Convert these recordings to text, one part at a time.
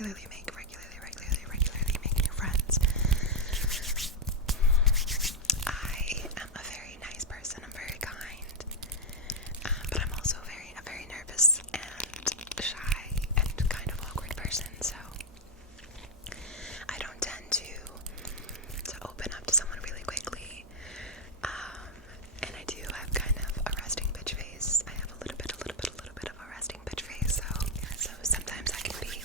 regularly make new friends. I am a very nice person. I'm very kind, but I'm also a very nervous and shy and kind of awkward person. So I don't tend to open up to someone really quickly. And I do have kind of a resting bitch face. I have a little bit of a resting bitch face. So sometimes I can be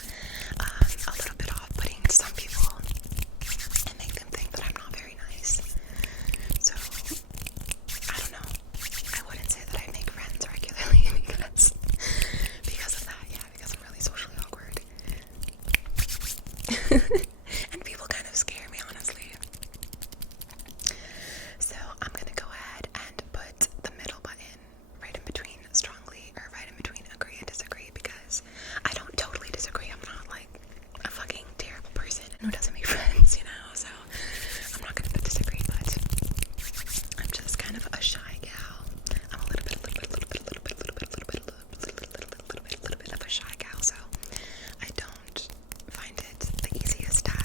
a little bit off-putting to some people and make them think that I'm not very nice. So I don't know. I wouldn't say that I make friends regularly because of that. Yeah, because I'm really socially awkward. And people kind of scare me, honestly. So I'm gonna go ahead and put the middle button right in between strongly, or right in between agree and disagree, because I don't totally disagree. I'm not like a fucking terrible person who doesn't make friends, you know, so I'm not gonna put disagree, but I'm just kind of a shy gal. I'm a little bit of a shy gal, so I don't find it the easiest task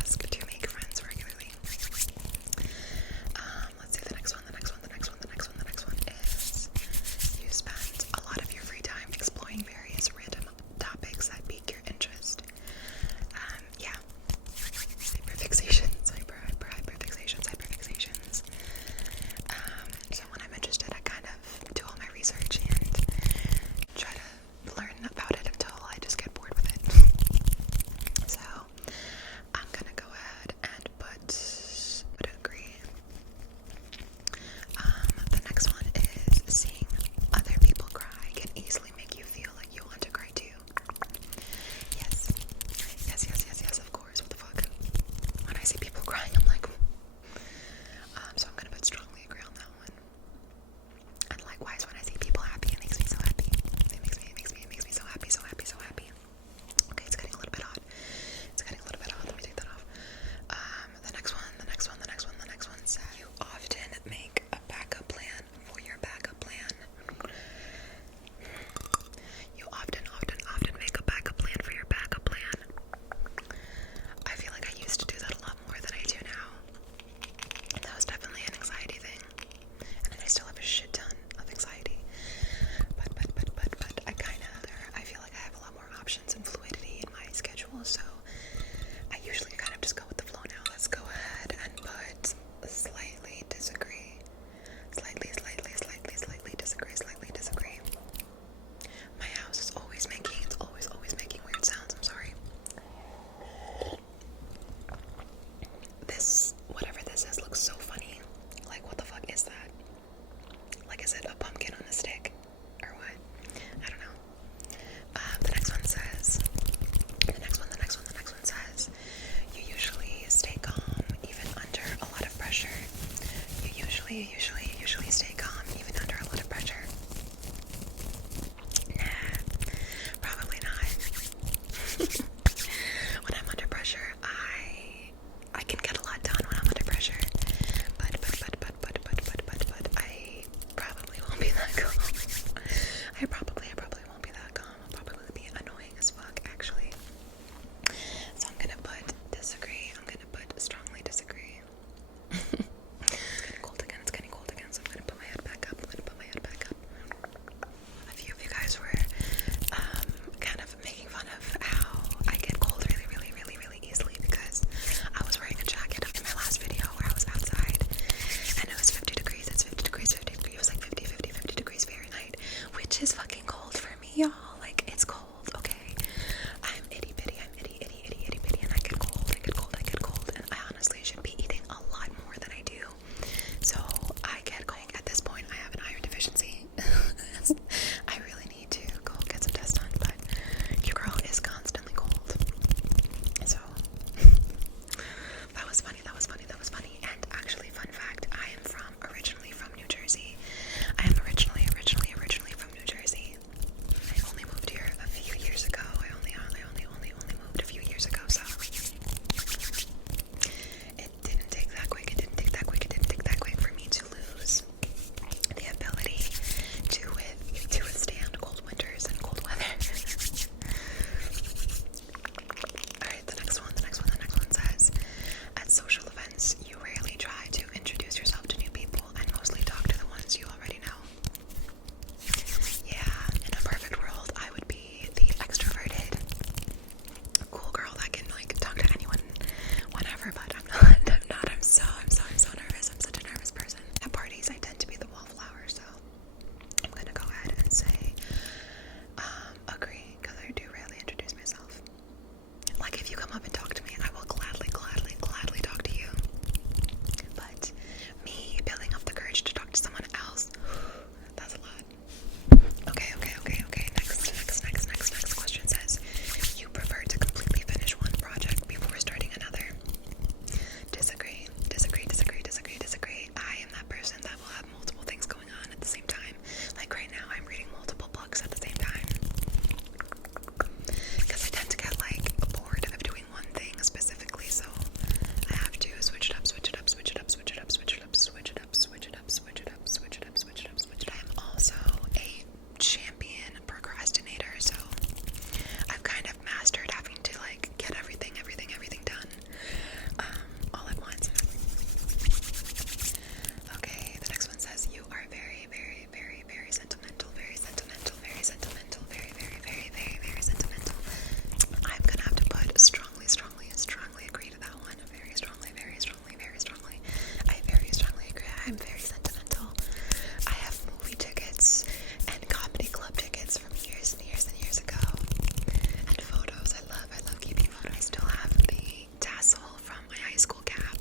come up and talk to me, I will gladly talk to you. But me building up the courage to talk to someone else, that's a lot. Okay. Next question says, you prefer to completely finish one project before starting another. Disagree. I am that person that will have multiple things going on at the same time. Like right now, I'm reading multiple books at the same time. Because I tend to get like bored of doing one thing specifically, so I have to switch it up. I am also a champion procrastinator, so I've kind of mastered having to like get everything done all at once. Okay, the next one says, you are very sentimental, very sentimental. I'm gonna have to put strongly agree to that one. Very strongly. I very strongly agree. I'm very sentimental. I have movie tickets and comedy club tickets from years and years ago. And photos. I love keeping photos. I still have the tassel from my high school cap,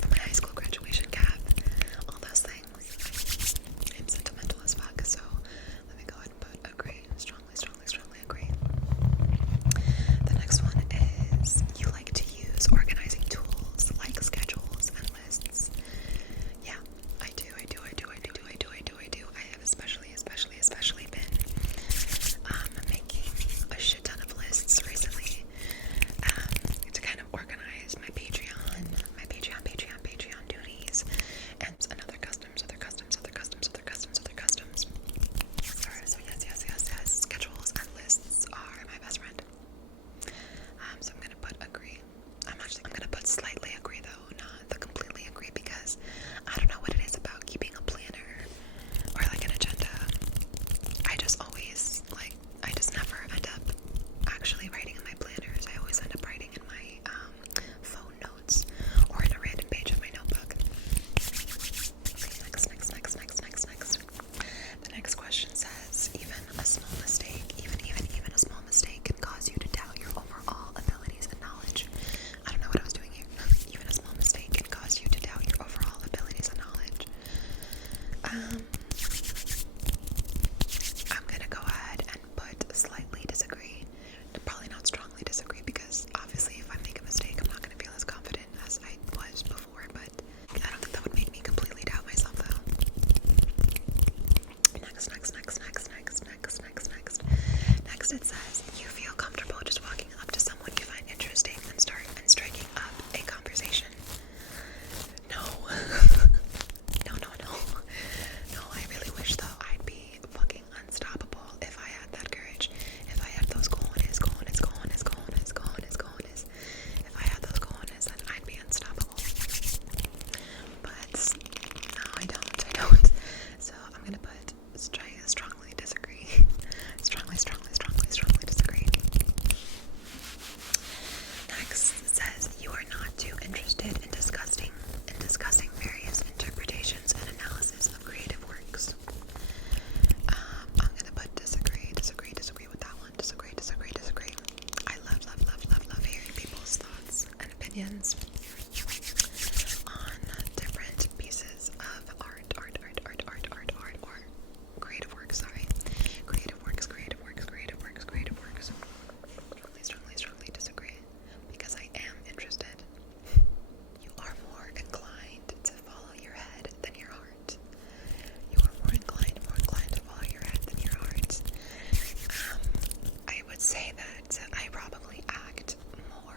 from my high school graduation cap, all those things. I'm sentimental as fuck, so let me go ahead and put agree. Strongly agree. The next one is, you like to use organizing tools like schedules and lists. Yeah, I do. I have especially been making a shit ton of lists recently to kind of organize my Patreon duties and other customs. So yes, schedules and lists are my best friend. So I'm gonna put agree. I'm gonna put slightly agree though, not the completely agree, because I don't know what it is about keeping a planner or like an agenda. I just never end up actually writing in my planners. I always end up writing in my phone notes or in a random page of my notebook. Okay, next. The next question says, even a small mistake can cause you to doubt your overall abilities and knowledge. I don't know what I was doing here. Even a small mistake can cause you to doubt your overall abilities and knowledge. I'm gonna go ahead and put slightly disagree. Probably not strongly disagree, because obviously if I make a mistake, I'm not gonna feel as confident as I was before, but I don't think that would make me completely doubt myself though. Next it says, you feel comfortable just walking up to someone you find interesting and striking up a conversation. No. No, I really wish though I'd be fucking unstoppable if I had that courage. If I had those cojones. If I had those cojones, then I'd be unstoppable. But no, I don't. So I'm gonna put strongly disagree. Strongly disagree. Next says, you are not too interested in discussing various interpretations and analysis of creative works. I'm gonna put disagree with that one. Disagree. I love hearing people's thoughts and opinions on different pieces of art or creative works, Strongly disagree, because I am interested. You are more inclined to follow your head than your heart. I would say that I probably act more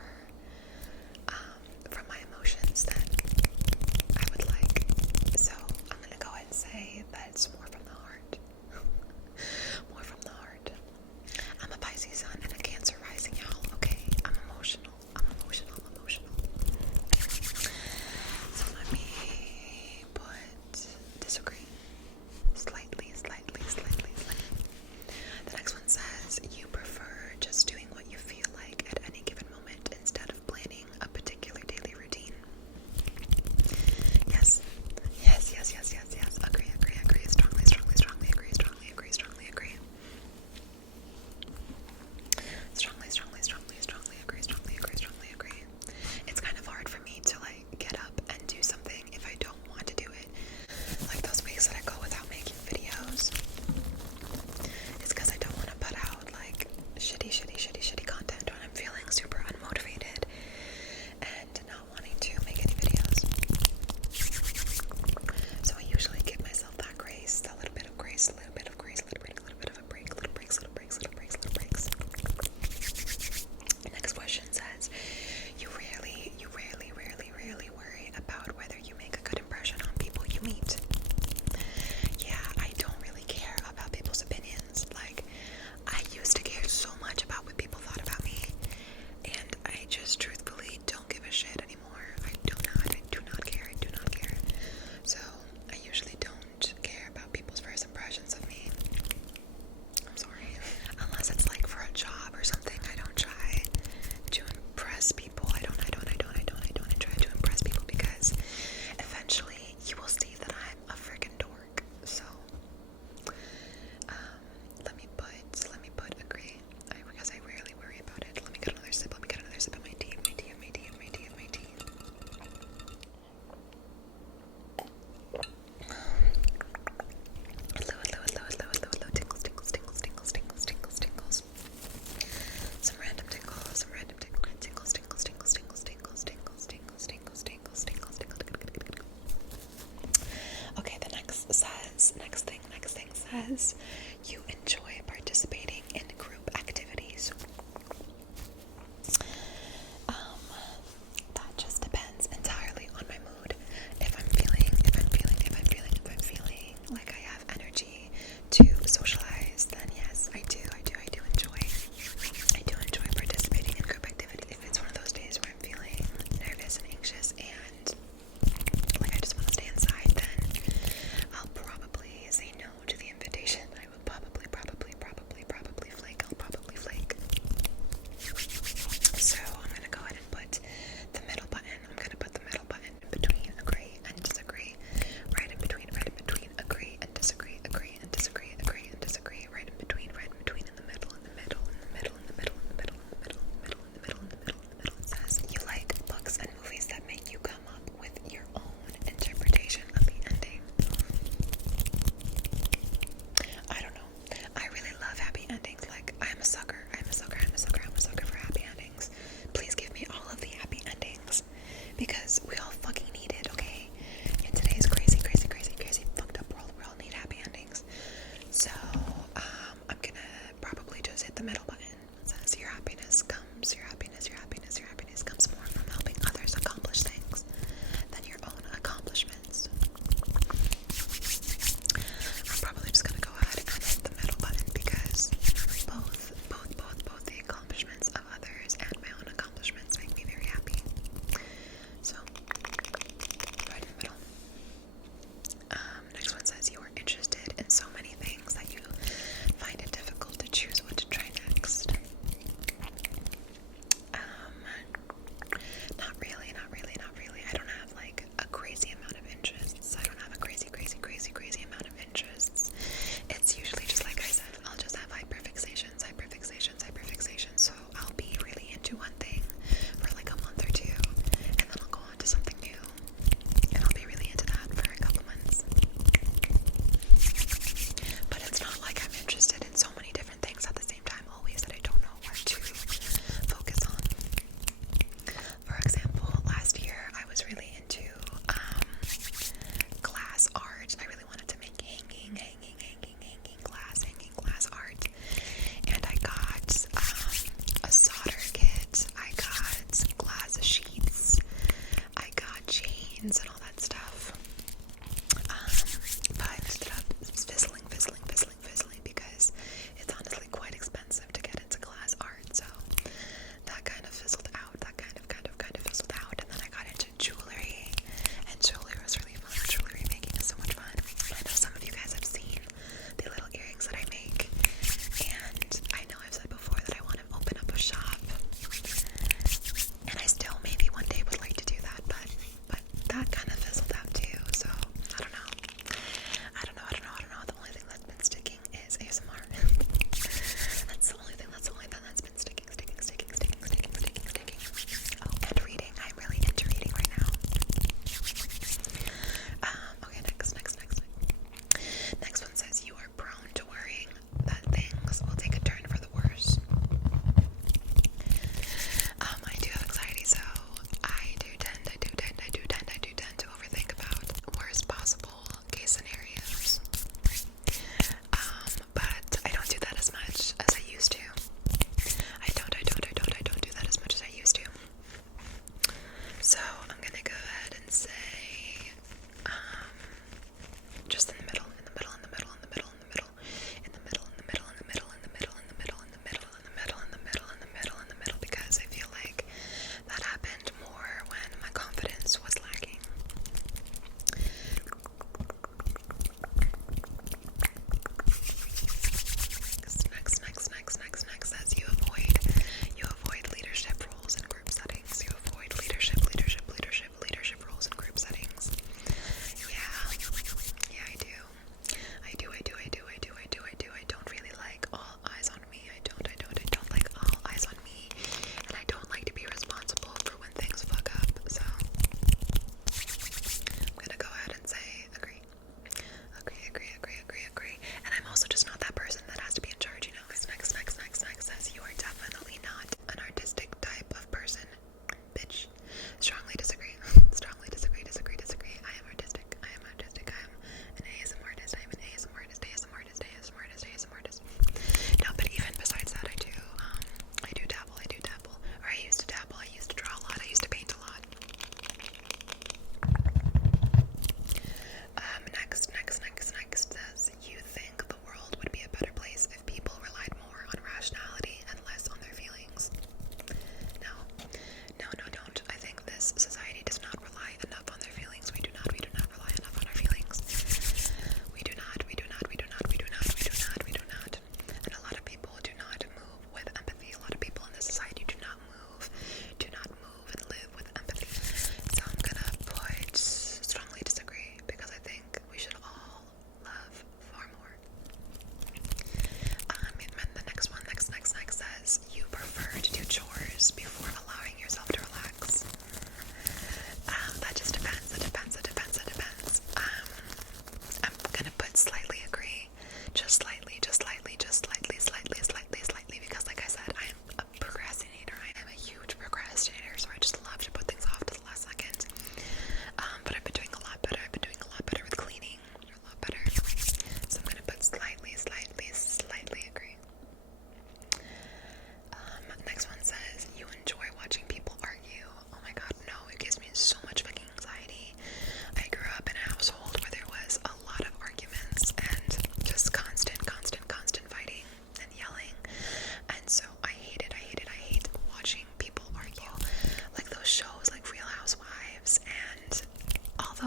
says you enjoy participating in group activities. That just depends entirely on my mood. If I'm feeling like I have energy to socialize, then yes, I do enjoy participating in group activities. If it's one of those days where I'm feeling nervous and anxious and like I just want to stay inside, then I'll probably say no to the invitation. I will probably flake. I'll probably flake. So I'm gonna go ahead and put the middle button. I'm gonna put the middle button in between agree and disagree. Right in between agree and disagree, agree and disagree, agree and disagree. Right in between, in the middle. It says you like books and movies that make you come up with your own interpretation of the ending. I don't know. I really love happy endings. Like, I'm a sucker for happy endings. Please give me all of the happy endings because we all fucking need it, okay? In today's crazy fucked up world, we all need happy endings. So, I'm gonna probably just hit the middle button. It says your happiness comes more from helping others accomplish things than your own accomplishments. I'm probably just gonna go ahead and hit the middle button because both the accomplishments of others and my own accomplishments make me very happy. So, right in the middle. Next one says you are interested in so many things that you find it difficult to choose what to try next. Not really. I don't have like a crazy amount of interests. I don't have a crazy amount of interests. It's usually just like I said, I'll just have hyperfixations. So I'll be really into one thing for like a month or two, and then I'll go on to something new, and I'll be really into that for a couple months. But it's not like I'm interested in so many different things at the same time always that I don't know what to focus on. For example, last year I was really into glass art. I really wanted to make hanging glass art, and I got a solder kit, I got glass sheets, I got chains and all that stuff. But I ended up fizzling because it's honestly quite expensive to get into glass art, so that kind of fizzled out. Fizzled out, and then I got into jewelry, and jewelry was really fun. Jewelry making is so much fun. I know some of you guys have seen the little earrings that I make, and I know I've said before that I want to open up a shop, and I still maybe one day would like to do that, but that kind of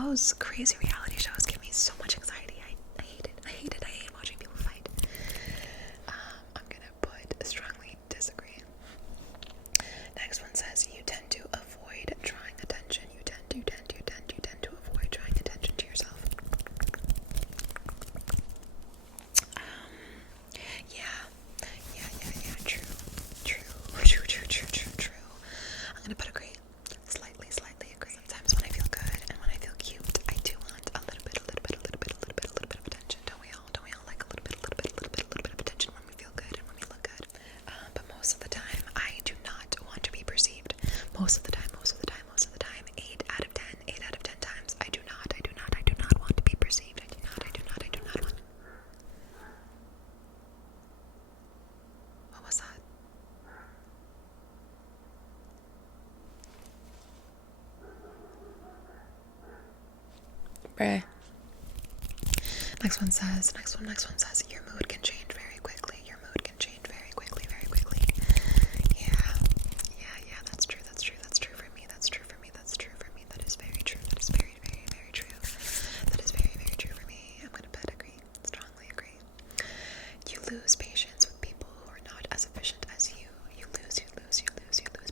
shows, crazy reality shows give me so much anxiety. I hate it. I hate it. I hate watching people fight. I'm gonna put strongly disagree. Next one says you tend to avoid drawing attention. You tend to avoid drawing attention to yourself. True. I'm gonna put agree. Slightly agree. Sometimes when I feel good and when I feel cute, I do want a little bit of attention. Don't we all like a little bit of attention when we feel good and when we look good? But most of the time, I do not want to be perceived. Most of the time, 8 out of 10 times, I do not want to be perceived. I do not want. What was that? Bruh. Next one says, your mood can change very quickly. Yeah, that's true for me. That is very true. That is very true. That is very true for me. I'm gonna bet agree. Strongly agree. You lose patience with people who are not as efficient as you. You lose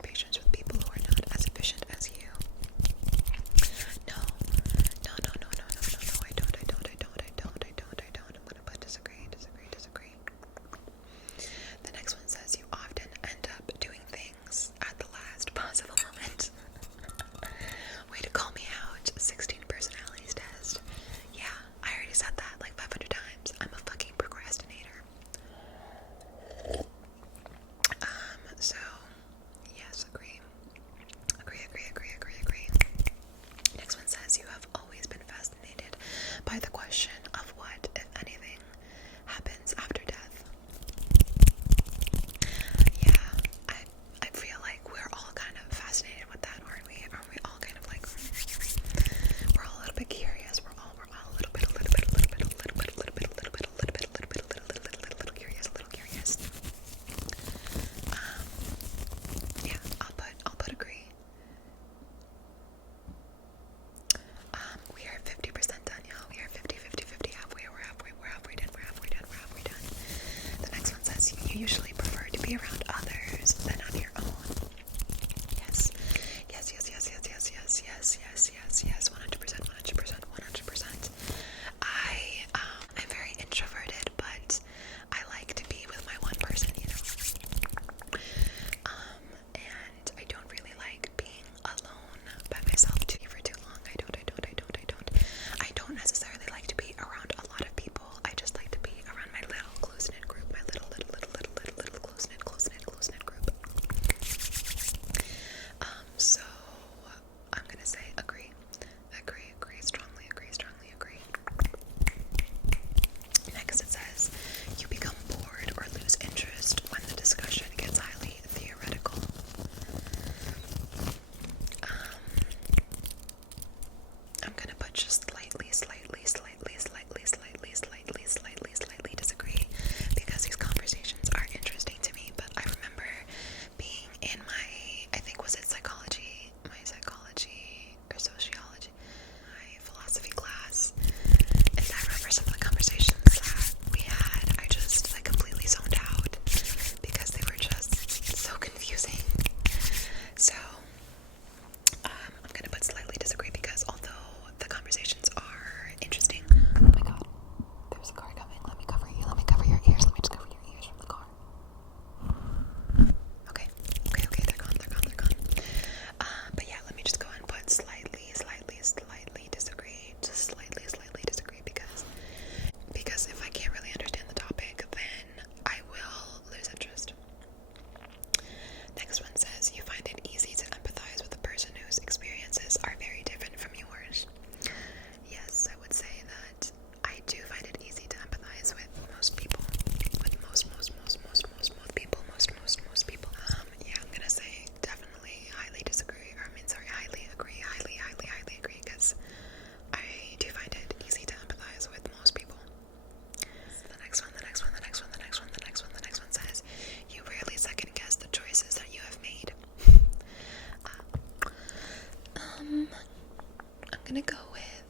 patience with people who are not as efficient as you. No, I don't. I'm gonna put disagree. The next one says you often end up doing things at the last possible moment. Way to call me out. 16 personalities test. Yeah, I already said that like 500 times. I'm a fucking procrastinator. So, yes, agree. Next one says you have always been fascinated by the question of what, if anything, happens after death. Yeah, I feel like we're all kind of fascinated with that, aren't we? Aren't we all kind of like, we're all a little bit curious. We're all a little bit curious. Yeah, I'll put agree. We are 50% done, y'all. We are 50, halfway. We're halfway done. The next one says you usually prefer to be around others than on your own. Yes. 100%. I'm very introverted, but I like to be with my one person, you know. And I don't really like being alone by myself for too long. I don't necessarily like to be around a lot of people. I just like to be around my little close-knit group, my little close-knit group. So I'm gonna say agree, strongly agree. Next it says you become bored or lose interest when the discussion gets highly theoretical. I'm gonna put just slightly disagree because these conversations are interesting to me, but I remember being in my philosophy class, and I remember some of the conversations that we had, I just like completely zoned out because they were just so confusing. So I'm gonna put slightly disagree because although the conversations are interesting, oh my god, there's a car coming. Let me cover your ears. Let me just cover your ears from the car. Okay, they're gone. But yeah, let me just go and put slightly disagree. Just slightly disagree because if I can't really understand the topic, then I will lose interest. Next one says you find it easy to empathize with a person whose experiences are very different from yours. Yes, I would say that I do find it easy to empathize with most people. With most people. Yeah, I'm gonna say definitely highly agree, because I do find it easy to empathize with most people. The next one says you rarely second guess the choices that you have made. I'm gonna go with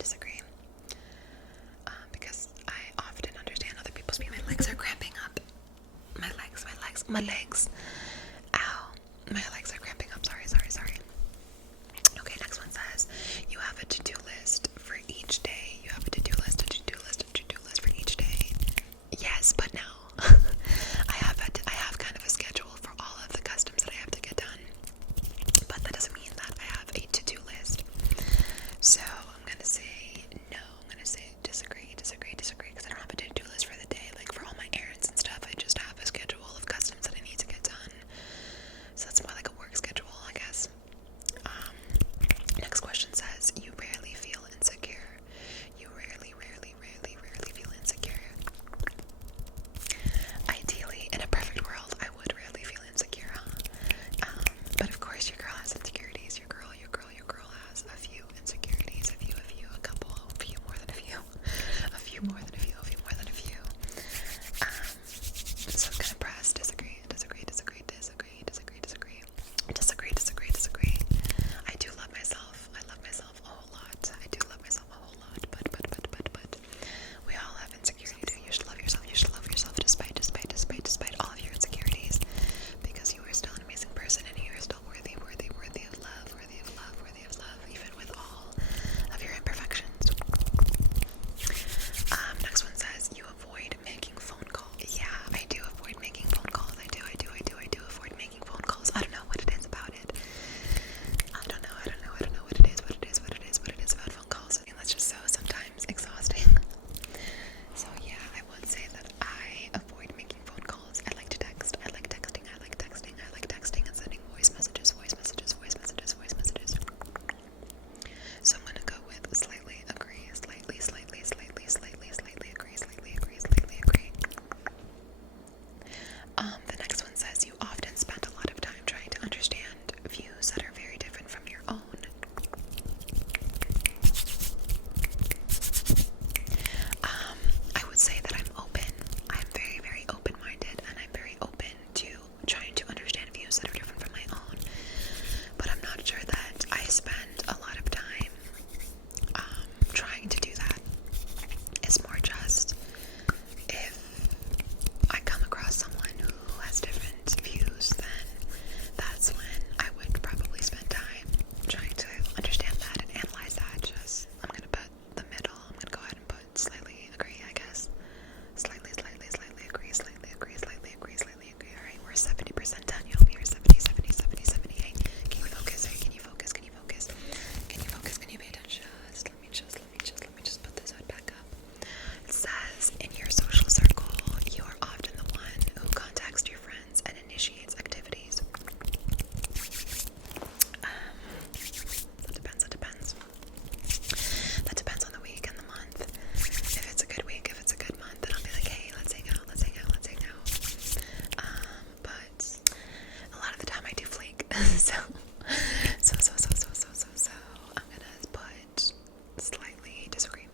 Disagree. Because I often understand other people's pain. My legs are cramping up. My legs. Ow. My legs are cramping up. Sorry. Okay, next one says, you have a to-do list for each day. You have a to-do list for each day. Yes, but no. I have kind of a schedule for all of the customs that I have to get done. But that doesn't mean that I have a to-do list. So I'm gonna say no. I'm gonna say disagree, because I don't have a to-do list for the day. Like for all my errands and stuff, I just have a schedule of customs that I need to get done. So that's more like a work schedule, I guess. Next question says, you rarely feel insecure. You rarely feel insecure. Ideally, in a perfect world, I would rarely feel insecure, huh? But of course, your girl has insecurities. Your girl has a few insecurities. A couple, a few more than a few. So I'm gonna press disagree. I do love myself. I love myself a whole lot. But we all have insecurity too. You should love yourself. Despite all of your insecurities, because you are still an amazing person and you are still worthy of love, even with all of your imperfections. Next one says, you avoid making phone calls. Yeah, I do avoid making phone calls. I do avoid making phone calls. I don't know what it is about it. I don't know what it is about phone calls. I mean, that's just so sometimes exhausting. So yeah, I would say that I avoid making phone calls. I like to text. I like texting and sending voice messages. So I'm gonna go with slightly agree, slightly agree. The next one says, you often spend a lot of time trying to understand views that are very different from your own. I would say that I'm open. I'm very open-minded, and I'm very open to trying to understand views that are different from my own. But I'm not sure that I spend a lot of time trying to do that. It's more just if I come across someone who has different views, then that's when I would probably spend time trying to understand that and analyze that. Just, I'm gonna put the middle. I'm gonna go ahead and put slightly agree, I guess. Slightly agree. Alright, we're 70% done, y'all. We are 70, 78. Can you focus? Can you focus? Can you pay attention? Let me just put this out back up. It says, in your social circle, you are often the one who contacts your friends and initiates activities. That depends. That depends on the week and the month. If it's a good week, if it's a good month, then I'll be like, hey, let's hang out. But a lot of the time I do flake. So I'm gonna put slightly disagree.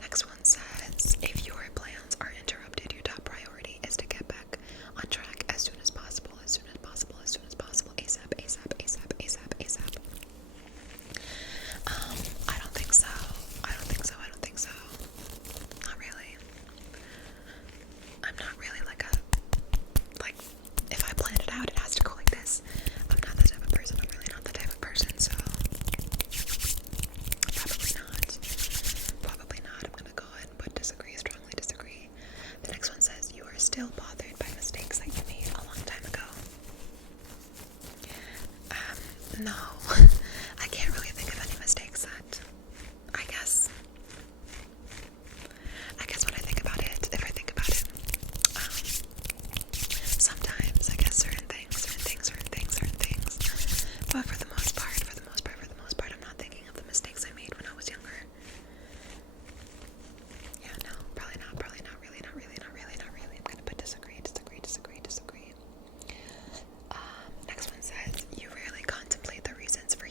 Next one says, if your plans are interrupted, your top priority is to get back on track as soon as possible. ASAP. I don't think so. Not really. I'm not really if I plan it out, it has to go like this. I'm not the type of person. I'm really not the type of person, so probably not. I'm gonna go ahead and put strongly disagree. The next one says, you are still bothered by mistakes that you made a long time ago. No. I can't really think of any mistakes that, I guess when I think about it, sometimes, I guess certain things. But for the most part, I'm not thinking of the mistakes I made when I was younger. Yeah, no, probably not really. I'm gonna put disagree. Next one says, you rarely contemplate the reasons for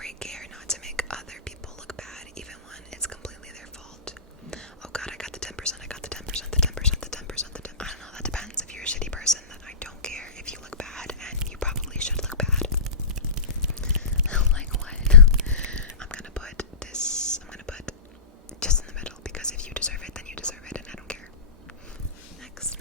great care not to make other people look bad, even when it's completely their fault. Oh god, I got the 10%, I got the 10%, the 10%, the 10%, the 10%. I don't know, that depends. If you're a shitty person, then I don't care if you look bad, and you probably should look bad. Like what? I'm gonna put just in the middle, because if you deserve it, then you deserve it, and I don't care. Next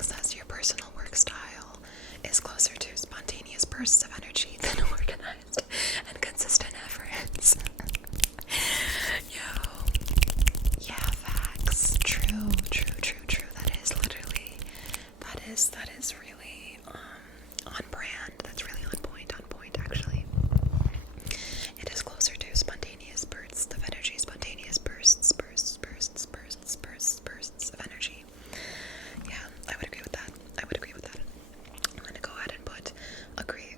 says your personal work style is closer to spontaneous bursts of energy than organized and consistent efforts. Yo. Yeah, facts. True. That is really on brand. That's really on point actually. It is closer to spontaneous bursts of energy, spontaneous bursts of energy. Yeah, I would agree with that. I'm gonna go ahead and put agree.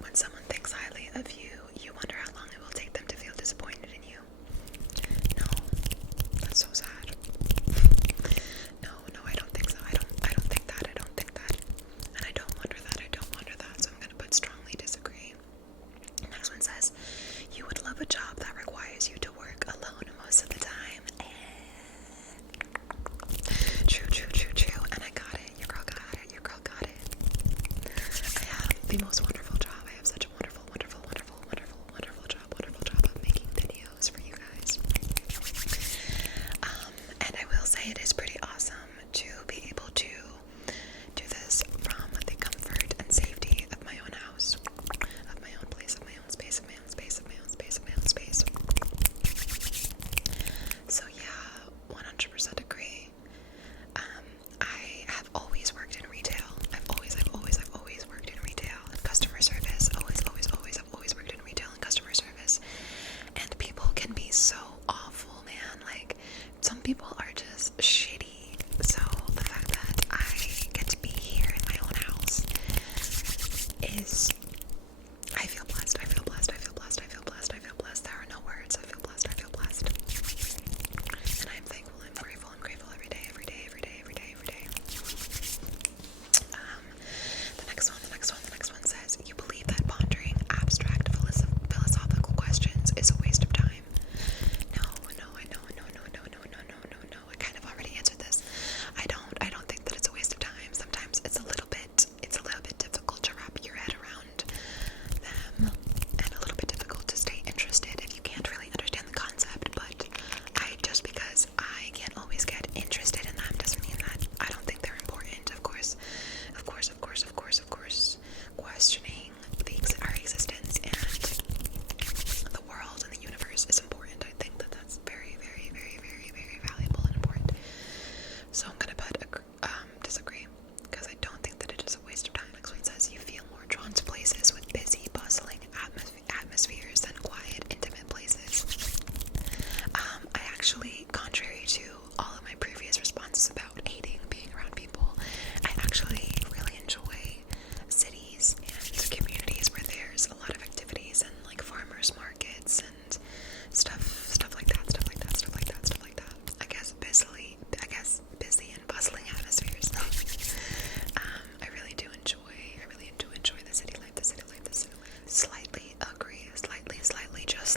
When someone thinks highly of you, you wonder how long it will take them to feel disappointed in you. No, that's so sad. No, I don't think so. I don't think that. And I don't wonder that. So I'm gonna put strongly disagree. Next one says, you would love a job that requires you to work alone most of the time. True. And I got it. Your girl got it. I have the most wonderful job. I have such a wonderful job of making videos for you guys. And I will say it is pretty awesome to be able to do this from the comfort and safety of my own house, of my own place, of my own space. So yeah, 100% agree. I have always worked in retail. I've always worked in retail and customer service. I've always worked in retail and customer service. And people can be so awful, man. Like, some people are just shitty. So the fact that I get to be here in my own house is, I feel blessed. There are no words. I feel blessed. And I'm thankful. I'm grateful every day. The next one says, you believe that pondering abstract philosophical questions is a waste of time. No. I kind of already answered this. I don't think that it's a waste of time. Sometimes it's a little bit difficult to wrap your head around them, and a little bit difficult to stay interested if you can't really understand the concept. But just because I can't always get interested in them doesn't mean that I don't think they're important. Of course, questioning our existence and the world and the universe is important. I think that that's very, very, very, very, very valuable and important. So I'm gonna put disagree, because I don't think that it is a waste of time. Next one says, you feel more drawn to places with busy, bustling atmospheres than quiet, intimate places. I actually, contrary to all of my previous responses about hating being around people, I actually really enjoy cities and communities where there's a lot of activities and like farmers markets and stuff like that. I guess busy and bustling atmospheres. I really do enjoy the city life. Slightly agree, just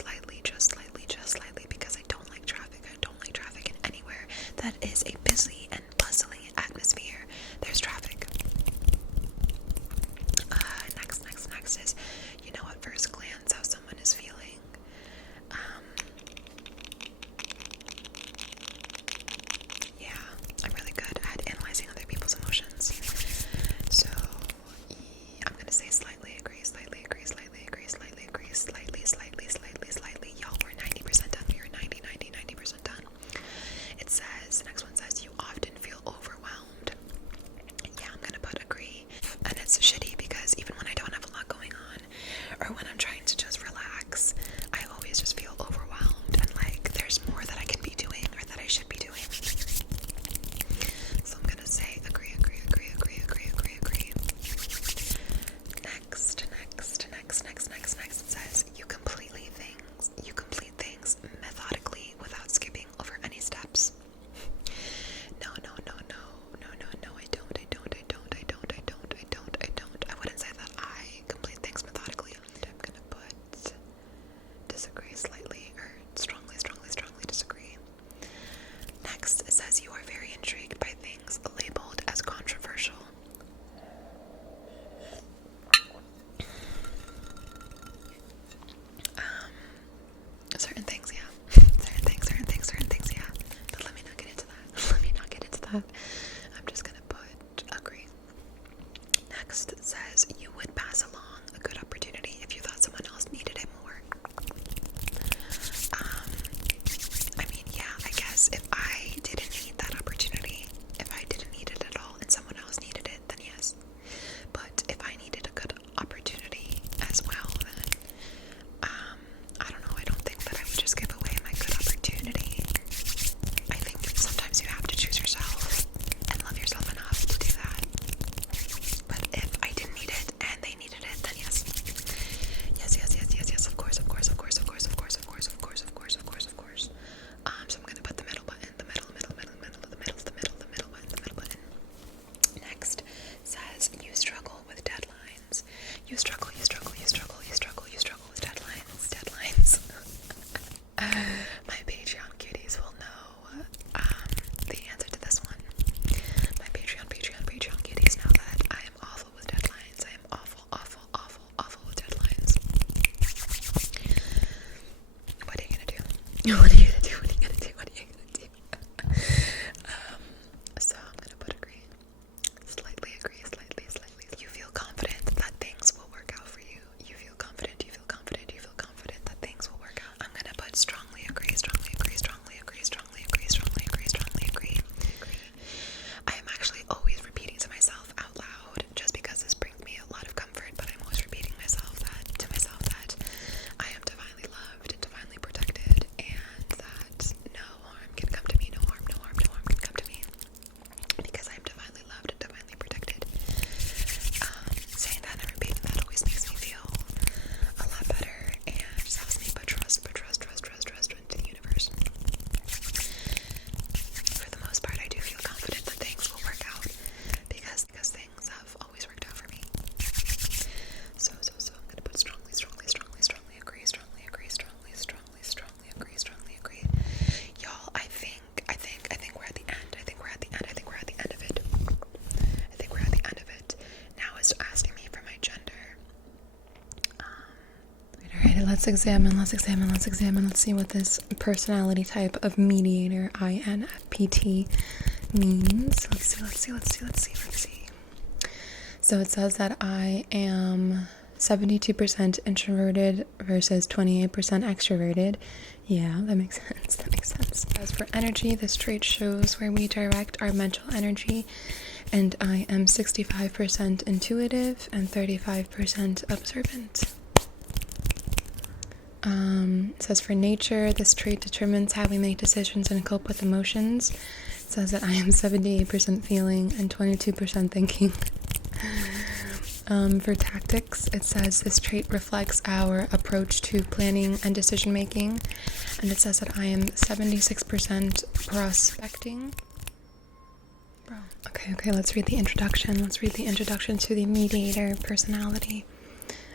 slightly, because I don't like traffic in anywhere that is a busy and bustling atmosphere. There's traffic. Next is, you know what What are you gonna do? What are you gonna do? What are you gonna do? So I'm gonna put agree. Slightly agree, slightly. You feel confident that things will work out for you. You feel confident that things will work out. I'm gonna put strongly agree. I am actually always repeating to myself out loud, just because this brings me a lot of comfort, but I'm always repeating to myself that I am divinely loved and divinely protected, and that no harm can come to me, no harm can come to me, because I am divinely loved and divinely protected. Saying that and repeating that always makes me feel a lot better, and just helps me put trust into the universe. For the most part, I do feel confident that things will work out, because things have always worked out for me. So I'm gonna put strongly agree. Y'all, I think we're at the end. I think we're at the end of it. Now it's asking me for my gender. Alright, let's examine. Let's see what this personality type of mediator, INFP, means. Let's see. So it says that I am 72% introverted versus 28% extroverted. Yeah, that makes sense. As for energy, this trait shows where we direct our mental energy, and I am 65% intuitive and 35% observant. It says for nature, this trait determines how we make decisions and cope with emotions. It says that I am 78% feeling and 22% thinking. For tactics, it says this trait reflects our approach to planning and decision making, and it says that I am 76% prospecting. Bro. Okay, let's read the introduction. To the mediator personality.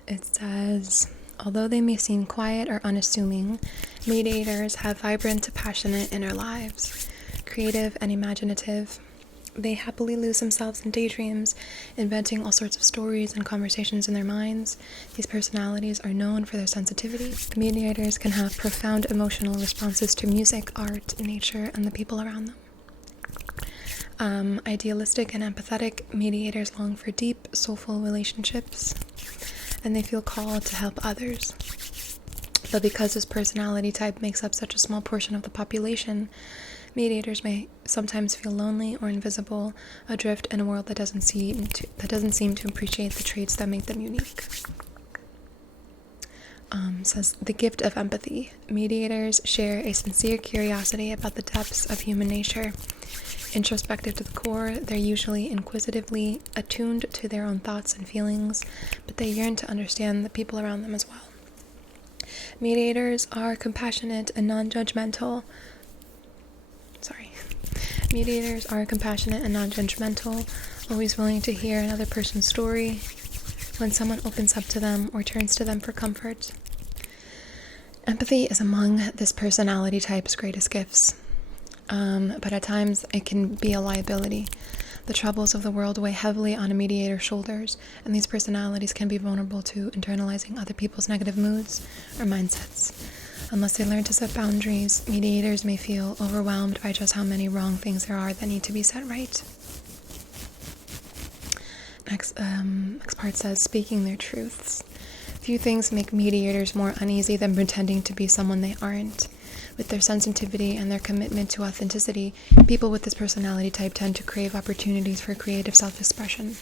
It says, although they may seem quiet or unassuming, mediators have vibrant, passionate inner lives. Creative and imaginative, they happily lose themselves in daydreams, inventing all sorts of stories and conversations in their minds. These personalities are known for their sensitivity. Mediators can have profound emotional responses to music, art, nature, and the people around them. Idealistic and empathetic, mediators long for deep, soulful relationships, and they feel called to help others. But because this personality type makes up such a small portion of the population, mediators may sometimes feel lonely or invisible, adrift in a world that doesn't seem to appreciate the traits that make them unique. Says the gift of empathy. Mediators share a sincere curiosity about the depths of human nature. Introspective to the core, they're usually inquisitively attuned to their own thoughts and feelings, but they yearn to understand the people around them as well. Mediators are compassionate and non-judgmental. Mediators are compassionate and non-judgmental, always willing to hear another person's story when someone opens up to them or turns to them for comfort. Empathy is among this personality type's greatest gifts, but at times it can be a liability. The troubles of the world weigh heavily on a mediator's shoulders, and these personalities can be vulnerable to internalizing other people's negative moods or mindsets. Unless they learn to set boundaries, mediators may feel overwhelmed by just how many wrong things there are that need to be set right. Next part says, speaking their truths. Few things make mediators more uneasy than pretending to be someone they aren't. With their sensitivity and their commitment to authenticity, people with this personality type tend to crave opportunities for creative self-expression.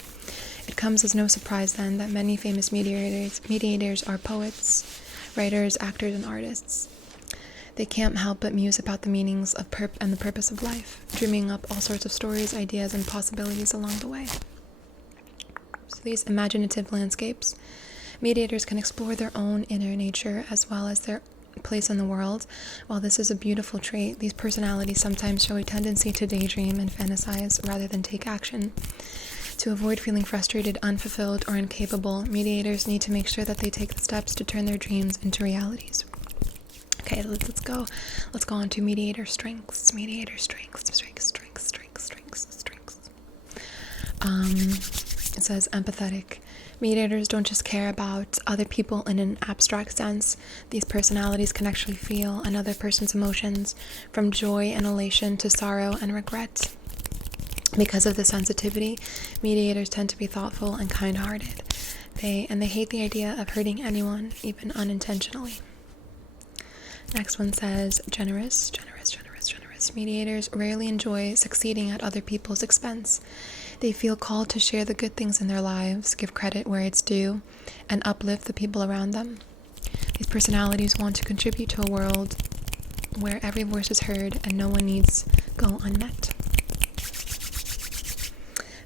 It comes as no surprise then that many famous mediators are poets, writers, actors, and artists. They can't help but muse about the meanings of and the purpose of life, dreaming up all sorts of stories, ideas, and possibilities along the way. So these imaginative landscapes, mediators can explore their own inner nature as well as their place in the world. While this is a beautiful trait, these personalities sometimes show a tendency to daydream and fantasize rather than take action. To avoid feeling frustrated, unfulfilled, or incapable, mediators need to make sure that they take the steps to turn their dreams into realities. Okay, let's go on to mediator strengths. It says empathetic. Mediators don't just care about other people in an abstract sense. These personalities can actually feel another person's emotions, from joy and elation to sorrow and regret. Because of the sensitivity, mediators tend to be thoughtful and kind-hearted. They hate the idea of hurting anyone, even unintentionally. Next one says generous. Mediators rarely enjoy succeeding at other people's expense. They feel called to share the good things in their lives, give credit where it's due, and uplift the people around them. These personalities want to contribute to a world where every voice is heard and no one needs go unmet.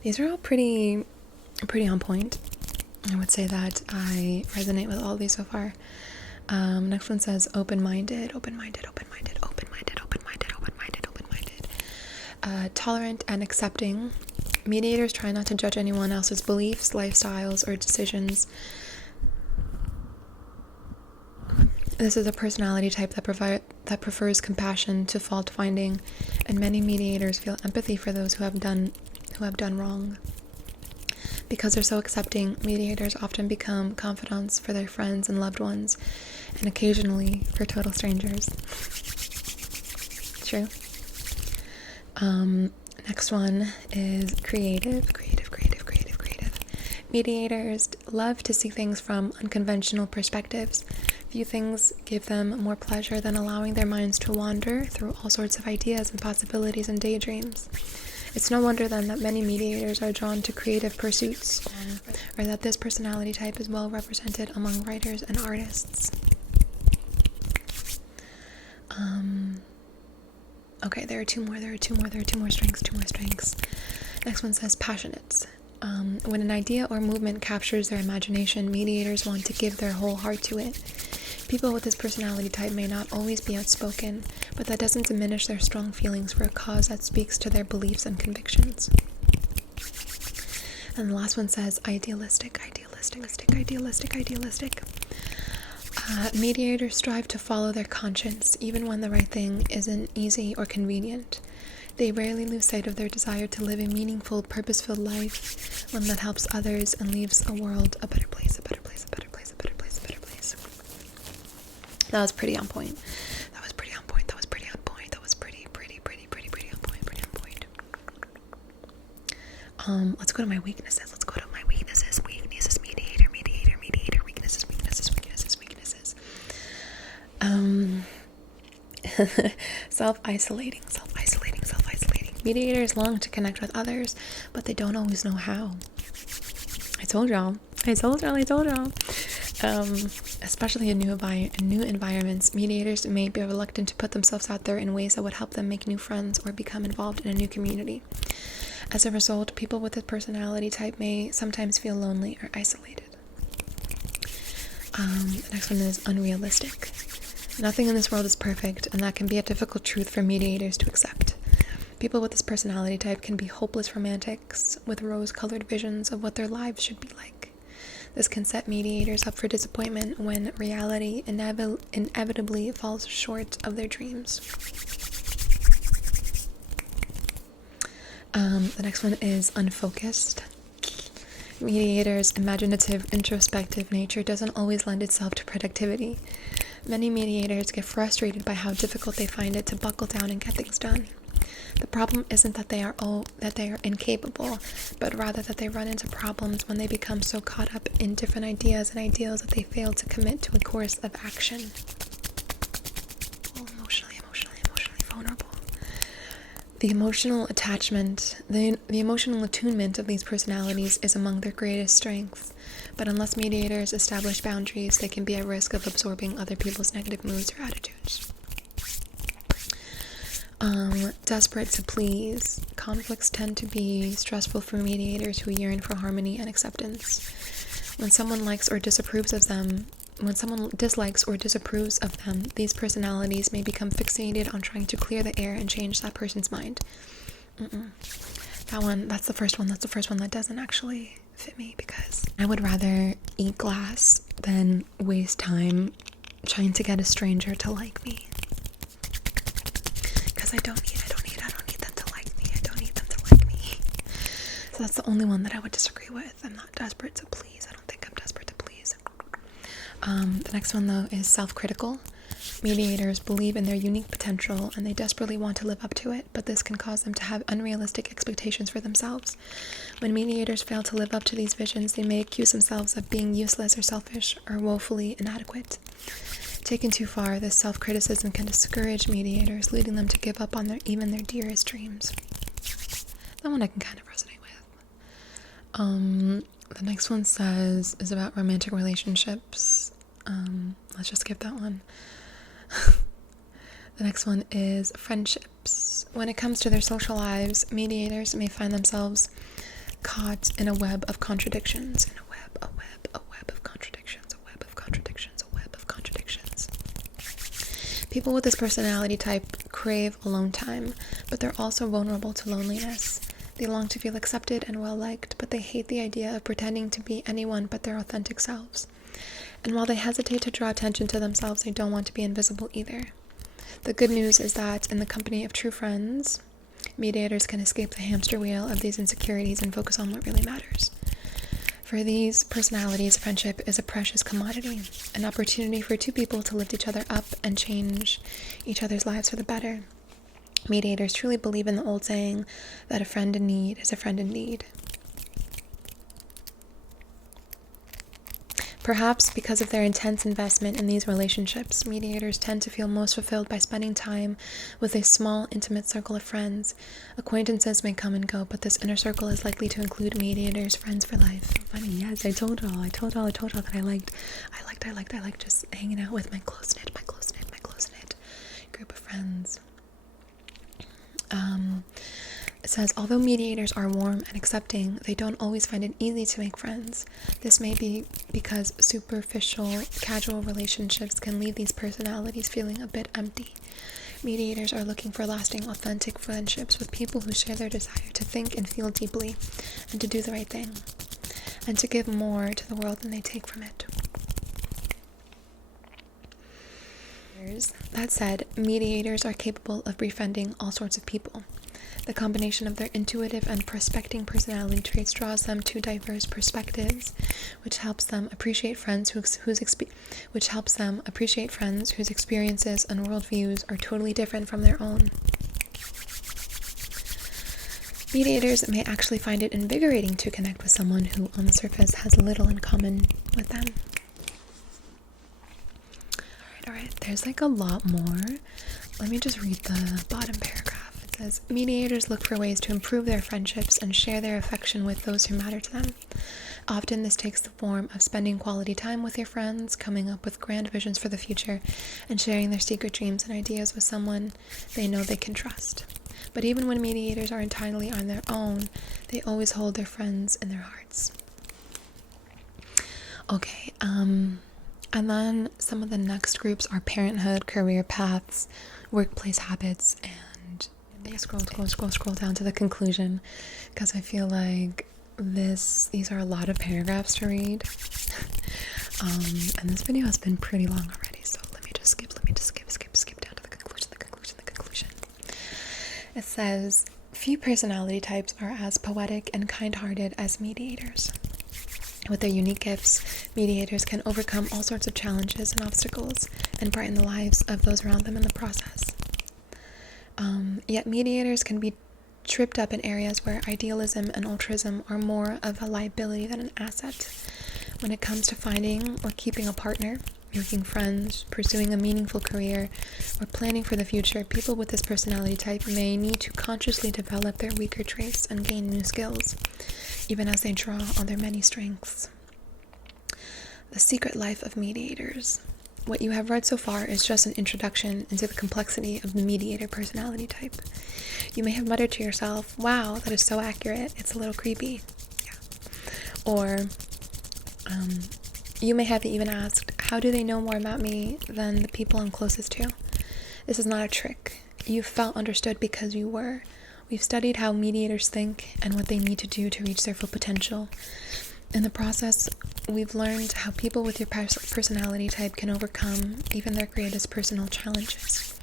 These are all pretty on point. I would say that I resonate with all of these so far. Next one says open-minded. Tolerant and accepting. Mediators try not to judge anyone else's beliefs, lifestyles, or decisions. This is a personality type that prefers compassion to fault finding, and many mediators feel empathy for those who have done wrong. Because they're so accepting, mediators often become confidants for their friends and loved ones, and occasionally for total strangers. True. Next one is creative. Mediators love to see things from unconventional perspectives. Few things give them more pleasure than allowing their minds to wander through all sorts of ideas and possibilities and daydreams. It's no wonder then that many mediators are drawn to creative pursuits, or that this personality type is well represented among writers and artists. Okay, there are two more strengths. Next one says passionate. When an idea or movement captures their imagination, mediators want to give their whole heart to it. People with this personality type may not always be outspoken, but that doesn't diminish their strong feelings for a cause that speaks to their beliefs and convictions. And the last one says idealistic. Mediators strive to follow their conscience, even when the right thing isn't easy or convenient. They rarely lose sight of their desire to live a meaningful, purpose-filled life, one that helps others and leaves a world a better place. That was pretty on point. Let's go to my weaknesses. Weaknesses, mediator, weaknesses. Self-isolating. Mediators long to connect with others, but they don't always know how. I told y'all. Especially in new environments, mediators may be reluctant to put themselves out there in ways that would help them make new friends or become involved in a new community. As a result, people with this personality type may sometimes feel lonely or isolated. The next one is unrealistic. Nothing in this world is perfect, and that can be a difficult truth for mediators to accept. People with this personality type can be hopeless romantics with rose-colored visions of what their lives should be like. This can set mediators up for disappointment when reality inevitably falls short of their dreams. The next one is unfocused. Mediators' imaginative, introspective nature doesn't always lend itself to productivity. Many mediators get frustrated by how difficult they find it to buckle down and get things done. The problem isn't that they are incapable, but rather that they run into problems when they become so caught up in different ideas and ideals that they fail to commit to a course of action. Emotionally vulnerable. The emotional attachment, the emotional attunement of these personalities is among their greatest strengths, but unless mediators establish boundaries, they can be at risk of absorbing other people's negative moods or attitudes. Desperate to please. Conflicts tend to be stressful for mediators who yearn for harmony and acceptance. When someone dislikes or disapproves of them, these personalities may become fixated on trying to clear the air and change that person's mind. That's the first one that doesn't actually fit me, because I would rather eat glass than waste time trying to get a stranger to like me. Because I don't need them to like me. So that's the only one that I would disagree with. I'm not desperate to please. I don't think The next one, though, is self-critical. Mediators believe in their unique potential and they desperately want to live up to it, but this can cause them to have unrealistic expectations for themselves. When mediators fail to live up to these visions, they may accuse themselves of being useless or selfish or woefully inadequate. Taken too far, this self-criticism can discourage mediators, leading them to give up on even their dearest dreams. That one I can kind of resonate with. The next one is about romantic relationships. Let's just skip that one. The next one is friendships. When it comes to their social lives, mediators may find themselves caught in a web of contradictions. A web of contradictions. People with this personality type crave alone time, but they're also vulnerable to loneliness. They long to feel accepted and well-liked, but they hate the idea of pretending to be anyone but their authentic selves. And while they hesitate to draw attention to themselves, they don't want to be invisible either. The good news is that in the company of true friends, mediators can escape the hamster wheel of these insecurities and focus on what really matters. For these personalities, friendship is a precious commodity, an opportunity for two people to lift each other up and change each other's lives for the better. Mediators truly believe in the old saying that a friend in need is a friend indeed. Perhaps because of their intense investment in these relationships, mediators tend to feel most fulfilled by spending time with a small, intimate circle of friends. Acquaintances may come and go, but this inner circle is likely to include mediators' friends for life. Funny, yes, I told y'all that I liked just hanging out with my close-knit group of friends. It says, although mediators are warm and accepting, they don't always find it easy to make friends. This may be because superficial, casual relationships can leave these personalities feeling a bit empty. Mediators are looking for lasting, authentic friendships with people who share their desire to think and feel deeply, and to do the right thing, and to give more to the world than they take from it. That said, mediators are capable of befriending all sorts of people. The combination of their intuitive and prospecting personality traits draws them to diverse perspectives, which helps them appreciate friends whose experiences and worldviews are totally different from their own. Mediators may actually find it invigorating to connect with someone who, on the surface, has little in common with them. Alright, there's like a lot more. Let me just read the bottom paragraph. It says, mediators look for ways to improve their friendships and share their affection with those who matter to them. Often this takes the form of spending quality time with your friends, coming up with grand visions for the future, and sharing their secret dreams and ideas with someone they know they can trust. But even when mediators are entirely on their own, they always hold their friends in their hearts. Okay, and then some of the next groups are parenthood, career paths, workplace habits, and they scroll down to the conclusion, because I feel like these are a lot of paragraphs to read. And this video has been pretty long already, so let me just skip down to the conclusion. It says, few personality types are as poetic and kind-hearted as mediators. With their unique gifts, mediators can overcome all sorts of challenges and obstacles and brighten the lives of those around them in the process. Yet mediators can be tripped up in areas where idealism and altruism are more of a liability than an asset. When it comes to finding or keeping a partner, making friends, pursuing a meaningful career, or planning for the future, people with this personality type may need to consciously develop their weaker traits and gain new skills, even as they draw on their many strengths. The secret life of mediators. What you have read so far is just an introduction into the complexity of the mediator personality type. You may have muttered to yourself, wow, that is so accurate, it's a little creepy. Yeah. Or you may have even asked, how do they know more about me than the people I'm closest to? This is not a trick. You felt understood because you were. We've studied how mediators think and what they need to do to reach their full potential. In the process, we've learned how people with your personality type can overcome even their greatest personal challenges.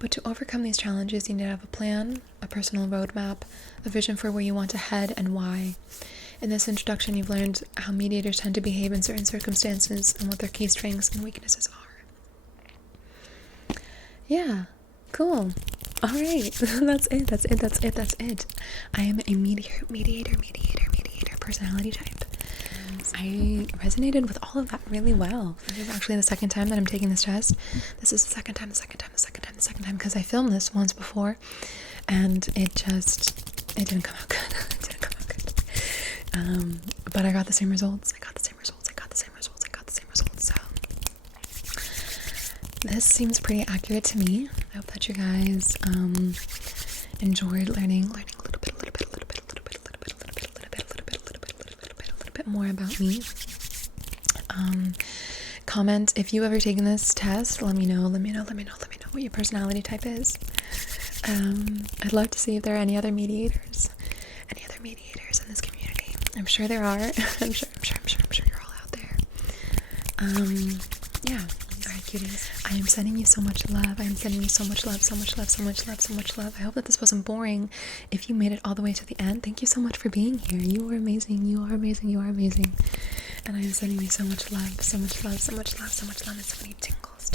But to overcome these challenges, you need to have a plan, a personal roadmap, a vision for where you want to head and why. In this introduction, you've learned how mediators tend to behave in certain circumstances and what their key strengths and weaknesses are. Yeah, cool. Alright, that's it. I am a mediator personality type. I resonated with all of that really well. This is actually the second time that I'm taking this test. This is the second time, because I filmed this once before, and it didn't come out good. But I got the same results. So this seems pretty accurate to me. I hope that you guys enjoyed learning a little bit more about me. Comment if you've ever taken this test. Let me know what your personality type is. I'd love to see if there are any other mediators in this community. I'm sure there are. I'm sure you're all out there. Yeah. Alright, cuties. I am sending you so much love. I am sending you so much love. I hope that this wasn't boring. If you made it all the way to the end, thank you so much for being here. You are amazing. And I am sending you so much love. So much love. And so many tingles.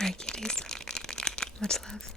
Alright, cuties. Much love.